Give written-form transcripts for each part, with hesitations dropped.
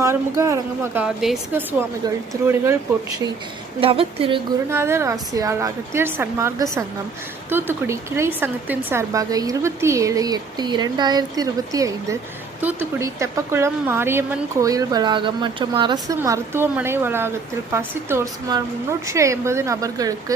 ஆறுமுக அரங்கமகா தேசிக சுவாமிகள் திருவடிகள் போற்றி. நவ திரு குருநாதர் ஆசியால் அகத்தியர் சன்மார்க்க சங்கம் தூத்துக்குடி கிளை சங்கத்தின் சார்பாக 27/8/2025 தூத்துக்குடி தெப்பக்குளம் மாரியம்மன் கோயில் வளாகம் மற்றும் அரசு மருத்துவமனை வளாகத்தில் பசித்தோர் சுமார் 350 நபர்களுக்கு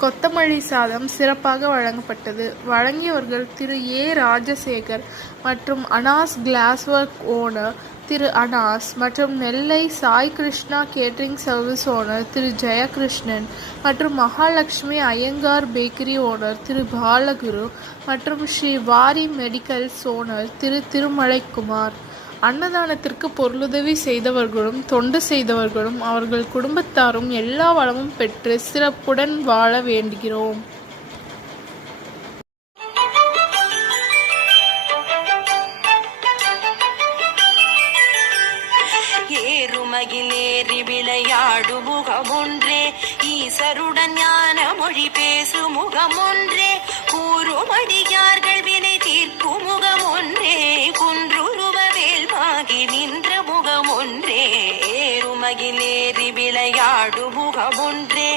கொத்தமல்லி சாதம் சிறப்பாக வழங்கப்பட்டது. வழங்கியவர்கள் திரு ஏ ராஜசேகர் மற்றும் அனாஸ் கிளாஸ் ஒர்க் ஓனர் திரு அனாஸ் மற்றும் Nellai Sai Krishna catering service owner திரு ஜெயகிருஷ்ணன் மற்றும் மகாலட்சுமி ஐயங்கார் பேக்கரி ஓனர் திரு பாலகுரு மற்றும் ஸ்ரீ வாரி மெடிக்கல்ஸ் ஓனர் திரு திருமலைக்குமார். அன்னதானத்திற்கு பொருளுதவி செய்தவர்களும் தொண்டு செய்தவர்களும் அவர்கள் குடும்பத்தாரும் எல்லா வளமும் பெற்று சிறப்புடன் வாழ வேண்டுகிறோம். ஏறுமகிலேறி விளையாடு முகமொன்றே, ஈசருடன் ஞான மொழி பேசு முகமொன்றே, கூறுமடியார்கள் வினை தீர்க்கும் முகமொன்றே, குன்றுருவ வேல்வாகி நின்ற முகமொன்றே. ஏறுமகிலேறி விளையாடு முகமொன்றே,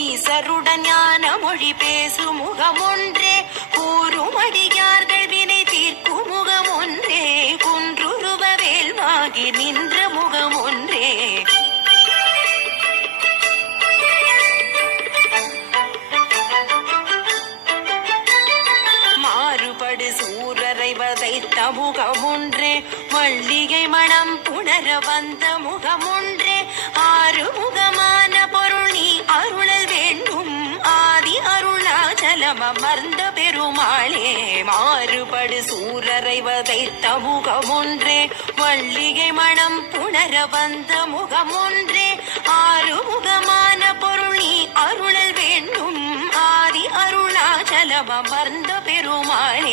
ஈசருடன் ஞான மொழி பேசு முகமொன்றே, கூறுமடியார்கள் வினை தீர்க்கும் முகமொன்றே, குன்றுருவ வேல்வாகி நின்ற முகமொன்றே. மாறுபடு சூரரை வதைத்த முகமொன்றே, வள்ளிகை மனம் புணர வந்த முகமொன்றே, ஆறுமுகமான பொருள் நீ அருளல் வேண்டும், ஆதி அருணாச்சலம் அமர்ந்த பெருமாளே. மாறுபடு சூரரை வதைத்த முகமொன்றே, வள்ளிகை மனம் புணர வந்த முகமொன்றே, ஆறுமுகமான பொருள் நீ அருளல் வேண்டும், ஆதி அருணாச்சலம் அமர்ந்த பெருமாளே.